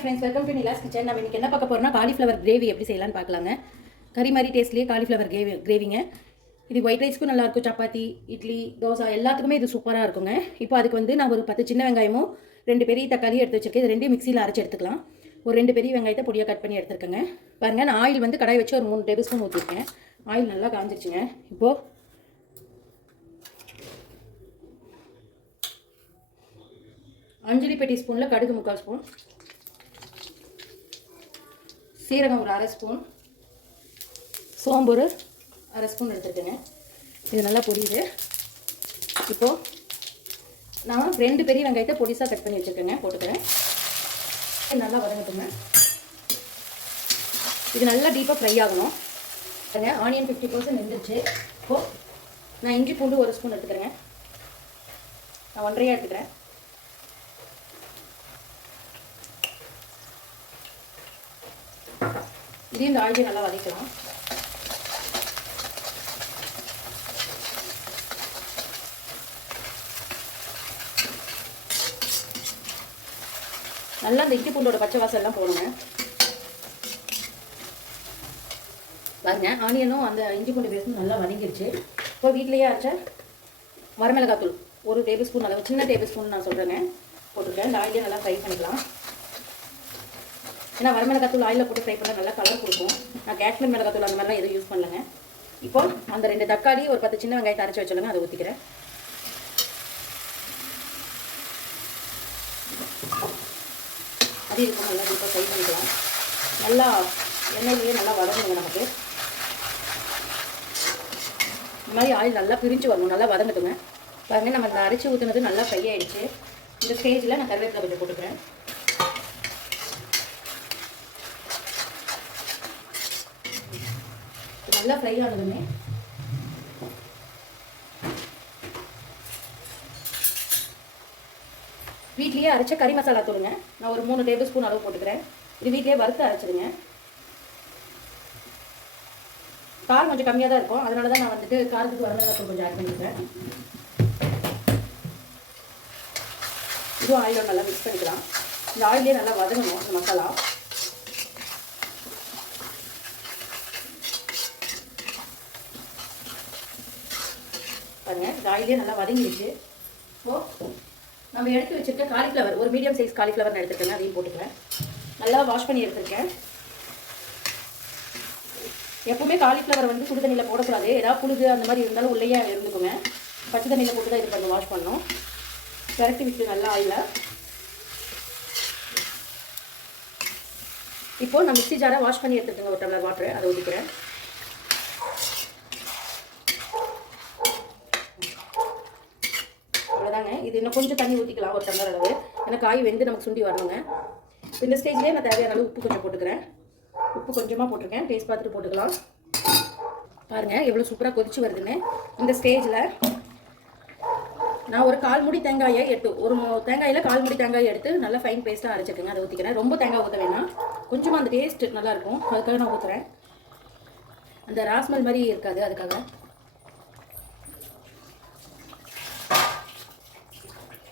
Friends, welcome to Nila's kitchen. நம்ம இன்றைக்கி என்ன பார்க்க போகிறோம்னா காலிஃப்ளவர் கிரேவி எப்படி செய்யலாம்னு பார்க்கலாங்க. கறி மாதிரி டேஸ்ட்லேயே காலிஃப்ளவர் கிரேவிங்க. இது ஒயிட் ரைஸ்க்கும் நல்லாயிருக்கும், சப்பாத்தி, இட்லி, தோசை எல்லாத்துக்குமே இது சூப்பராக இருக்குங்க. இப்போ அதுக்கு வந்து நான் ஒரு 10 சின்ன வெங்காயமும் 2 பெரிய தக்காளியும் எடுத்து வச்சுருக்கேன். இது 2 மிக்சியில் அரைச்சி எடுத்துக்கலாம். ஒரு 2 பெரிய வெங்காயத்தை பொடியாக கட் பண்ணி எடுத்துருக்கேங்க. பாருங்கள், நான் ஆயில் வந்து கடாய் வச்சு ஒரு 3 டேபிள் ஸ்பூன் ஊற்றிருக்கேன். ஆயில் நல்லா காஞ்சிருச்சுங்க. இப்போது அஞ்சலி பெட்டி ஸ்பூனில் கடுகு 3/4 ஸ்பூன், சீரகம் ஒரு 1/2 ஸ்பூன், சோம்பு ஒரு 1/2 ஸ்பூன் எடுத்துருக்கேங்க. இது நல்லா பொரியுது. இப்போது நான் 2 பெரிய வெங்காயத்தை பொடிசாக கட் பண்ணி வச்சுருக்கேங்க, போட்டுக்கிறேன். நல்லா வதங்கட்டுங்க. இது நல்லா டீப்பாக ஃப்ரை ஆகணும். ஆனியன் 50% வெந்துருச்சு. இப்போது நான் இஞ்சி பூண்டு 1 ஸ்பூன் எடுத்துக்கிறேங்க. நான் 1.5 எடுத்துக்கிறேன். இதையும் இந்த ஆயிலையும் நல்லா வதக்கலாம். நல்லா இந்த இஞ்சி பூண்டோட பச்சை வாசம் எல்லாம் போடுங்க. பாருங்க, ஆனியனும் அந்த இஞ்சி பூண்டு பேஸ்டும் நல்லா வதங்கிருச்சு. இப்போ வீட்டிலேயே அரைச்ச வரமிளகாத்தூள் 1 டேபிள் ஸ்பூன் அளவு, சின்ன டேபிள் ஸ்பூன் நான் சொல்கிறேங்க, போட்டிருக்கேன். இந்த ஆயிலையும் நல்லா ஃப்ரை பண்ணிக்கலாம். ஏன்னா வரமிளகாத்தூள் ஆயிலில் போட்டு ஃப்ரை பண்ணால் நல்லா கலர் கொடுக்கும். நான் காஷ்மீர் மிளகாத்தூள் அந்த மாதிரிலாம் எதுவும் யூஸ் பண்ணலைங்க. இப்போ அந்த 2 தக்காளி ஒரு 10 சின்ன வெங்காயத்தை அரைச்சி வச்சுருங்க, அதை ஊற்றிக்கிறேன். அது இருக்கும், நல்லா டீப்பாக ஃப்ரை பண்ணிக்கலாம். நல்லா எண்ணெயிலேயே நல்லா வதங்குங்க. நமக்கு இந்த மாதிரி ஆயில் நல்லா பிரிஞ்சு வரணும், நல்லா வதங்கட்டுங்க. பாருங்கள், நம்ம இந்த அரைச்சி ஊற்றுனது நல்லா ஃப்ரை ஆகிடுச்சு. இந்த ஸ்டேஜில் நான் கருவேப்பிலை கொஞ்சம் போட்டுக்கிறேன். நல்லா ஃப்ரை ஆனதுமே வீட்லேயே அரைச்ச கறி மசாலா தூளுங்க. நான் ஒரு 3 டேபிள் ஸ்பூன் அளவு போட்டுக்கிறேன். இது வீட்லேயே வறுத்து அரைச்சிடுங்க. காரம் கொஞ்சம் கம்மியாக தான் இருக்கும், அதனால தான் நான் வந்துட்டு காரத்துக்கு வரமிளகாத்தூள் கொஞ்சம் ஆட் பண்ணிக்கிறேன். இதுவும் ஆயிலோட நல்லா மிக்ஸ் பண்ணிக்கலாம். இந்த ஆயிலே நல்லா வதங்கணும் இந்த மசாலா. பாருங்கள், இந்த ஆயிலே நல்லா வதங்கிடுச்சு. இப்போது நம்ம எடுத்து வச்சுருக்க காலிஃப்ளவர், ஒரு மீடியம் சைஸ் காலிஃப்ளவர் நான் எடுத்துருக்கேன், அதையும் போட்டுக்கிறேன். நல்லா வாஷ் பண்ணி எடுத்துருக்கேன். எப்போவுமே காலிஃப்ளவர் வந்து சுடு தண்ணியில் போடக்கூடாது. ஏதாவது புழுது அந்த மாதிரி இருந்தாலும் உள்ளேயே இருந்துக்குங்க. பச்சை தண்ணியில் போட்டு தான் இது பண்ணி வாஷ் பண்ணணும். கரெக்டி விட்டு நல்லா ஆயில. இப்போது நான் மிக்ஸி ஜாரை வாஷ் பண்ணி எடுத்துருக்கேங்க, ஒரு டம்ளர் வாட்டர், அதை ஊற்றிக்கிறேன். இது இன்னும் கொஞ்சம் தண்ணி ஊற்றிக்கலாம், ஒரு டம்ளர் அளவு. ஏன்னா காய் வெந்து நமக்கு சுண்டி வரணுங்க. இந்த ஸ்டேஜ்லேயே நான் தேவையான அளவு உப்பு கொஞ்சம் போட்டுக்கிறேன். உப்பு கொஞ்சமாக போட்டிருக்கேன், டேஸ்ட் பார்த்துட்டு போட்டுக்கலாம். பாருங்கள் எவ்வளோ சூப்பராக கொதிச்சு வருதுன்னு. இந்த ஸ்டேஜில் நான் ஒரு 1/4 மூடி தேங்காயை எடுத்து, ஒரு தேங்காயில் 1/4 மூடி தேங்காயை எடுத்து நல்லா ஃபைன் பேஸ்ட்டாக அரைச்சிருக்கேங்க, அதை ஊற்றிக்கிறேன். ரொம்ப தேங்காய் ஊற்ற வேணாம், கொஞ்சமாக அந்த டேஸ்ட் நல்லாயிருக்கும், அதுக்காக நான் ஊற்றுறேன். அந்த ராஸ்மல் மாதிரி இருக்காது, அதுக்காக.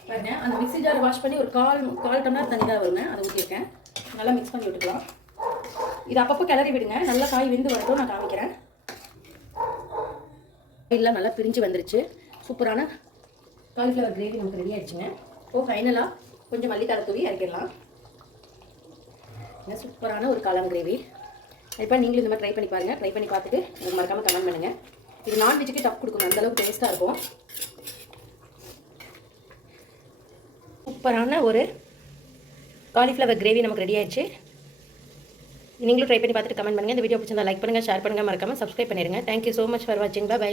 பாருங்க, அந்த மிக்ஸி ஜாரை வாஷ் பண்ணி ஒரு கால் டம்ளர் தண்ணி தான் வருங்க, அதை ஊற்றிருக்கேன். நல்லா மிக்ஸ் பண்ணி விட்டுக்கலாம். இது அப்பப்போ கிளறி விடுங்க, நல்லா காய் வெந்து வரட்டும், நான் காமிக்கிறேன். இல்லை, நல்லா பிரிஞ்சு வந்துருச்சு. சூப்பரான காலிஃப்ளவர் கிரேவி நமக்கு ரெடி ஆகிடுச்சுங்க. இப்போ ஃபைனலாக கொஞ்சம் மல்லித்தழை தூவி இறக்கிடலாம். சூப்பரான ஒரு காளான் கிரேவி. இப்போ நீங்களும் இந்த மாதிரி ட்ரை பண்ணி பாருங்கள். ட்ரை பண்ணி பார்த்துட்டு எனக்கு மறக்காமல் கமெண்ட் பண்ணுங்கள். இது நான்வெஜ்ஜுக்கு டஃப் கொடுக்கணும், அந்தளவுக்கு டேஸ்ட்டாக இருக்கும். சூப்பரான ஒரு காலிஃப்ளவர் கிரேவி நமக்கு ரெடி ஆயிடுச்சு. நீங்களும் ட்ரை பண்ணி பார்த்துட்டு கமெண்ட் பண்ணுங்கள். இந்த வீடியோ பிடிச்சிருந்தா லைக் பண்ணுங்கள், ஷேர் பண்ணுங்கள், மறக்காமல் சப்ஸ்கிரைப் பண்ணிடுங்க. தேங்க்யூ ஸோ மச் ஃபார் வாட்சிங். பை.